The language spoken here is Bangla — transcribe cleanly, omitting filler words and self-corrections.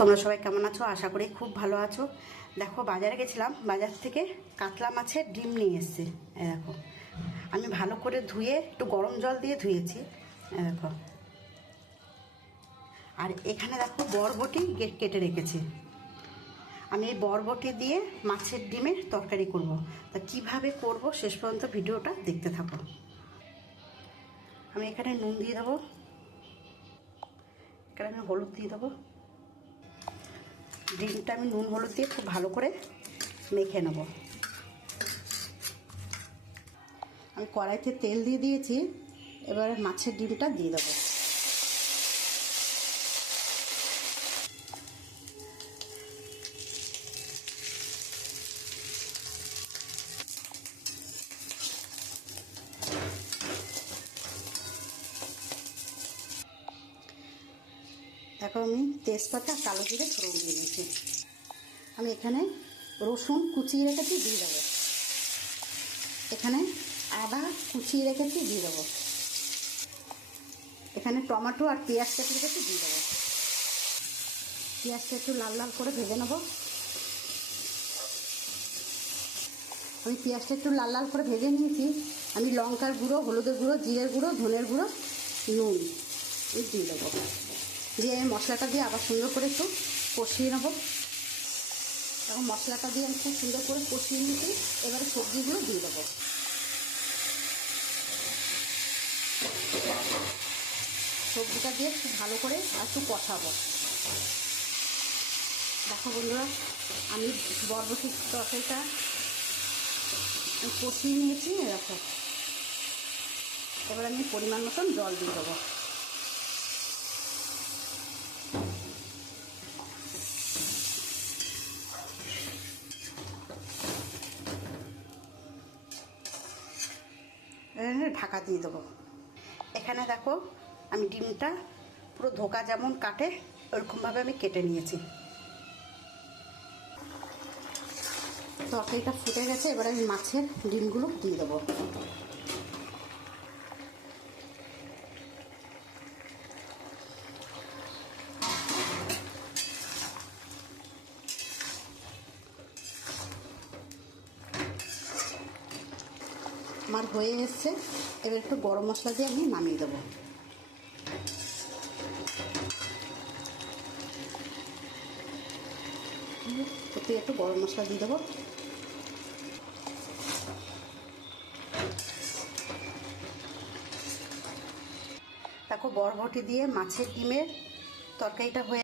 তোমরা সবাই কেমন আছো? আশা করি খুব ভালো আছো। দেখো, বাজারে গেছিলাম, বাজার থেকে কাতলা মাছের ডিম নিয়ে এসেছি। দেখো, আমি ভালো করে ধুয়ে একটু গরম জল দিয়ে ধুয়েছি। দেখো, আর এখানে দেখো বরবটি কেটে রেখেছি। আমি এই বরবটি দিয়ে মাছের ডিমের তরকারি করব। তা কীভাবে করব শেষ পর্যন্ত ভিডিওটা দেখতে থাকো। আমি এখানে নুন দিয়ে দেবো, এখানে আমি হলুদ দিয়ে দেবো। ডিমটা আমি নুন হলুদ দিয়ে খুব ভালো করে মেখে নেব। আমি কড়াইতে তেল দিয়ে দিয়েছি, এবারে মাছের ডিমটা দিয়ে দেবো। দেখো, আমি তেজপাতা কালো জিরে ফোড়ন দিয়ে দিয়েছি। আমি এখানে রসুন কুচিয়ে রেখেছি, দিয়ে দেবো। এখানে আদা কুচিয়ে রেখেছি, দিয়ে দেবো। এখানে টমেটো আর পেঁয়াজ কেটে রেখেছি, দিয়ে দেবো। পেঁয়াজটা একটু লাল লাল করে ভেজে নেব। আমি পেঁয়াজটা একটু লাল লাল করে ভেজে নিয়েছি। আমি লঙ্কার গুঁড়ো, হলুদের গুঁড়ো, জিরের গুঁড়ো, ধনের গুঁড়ো, নুন দিয়ে দেবো। দিয়ে আমি মশলাটা দিয়ে আবার সুন্দর করে একটু কষিয়ে নেবো। এখন মশলাটা দিয়ে আমি খুব সুন্দর করে কষিয়ে নিয়েছি। এবারে সবজিগুলো দিয়ে দেবো। সবজিটা দিয়ে খুব ভালো করে আর একটু কষাবো। দেখো বন্ধুরা, আমি বরবটির তরকারিটা কষিয়ে নিয়েছি। এরকম এবার আমি পরিমাণ মতন জল দিয়ে দেবো। ঢাকা দিয়ে দেবো। এখানে দেখো, আমি ডিমটা পুরো ধোকা যেমন কাটে ওরকমভাবে আমি কেটে নিয়েছি। তরকারিটা ফুটে গেছে, এবার আমি মাছের ডিমগুলো দিয়ে দেবো। আমার হয়ে এসছে, এবার একটু গরম মশলা দিয়ে আমি নামিয়ে দেবো। একটু গরম মশলা দিয়ে দেবো। দেখো, বরবটি দিয়ে মাছের ডিমের তরকারিটা হয়ে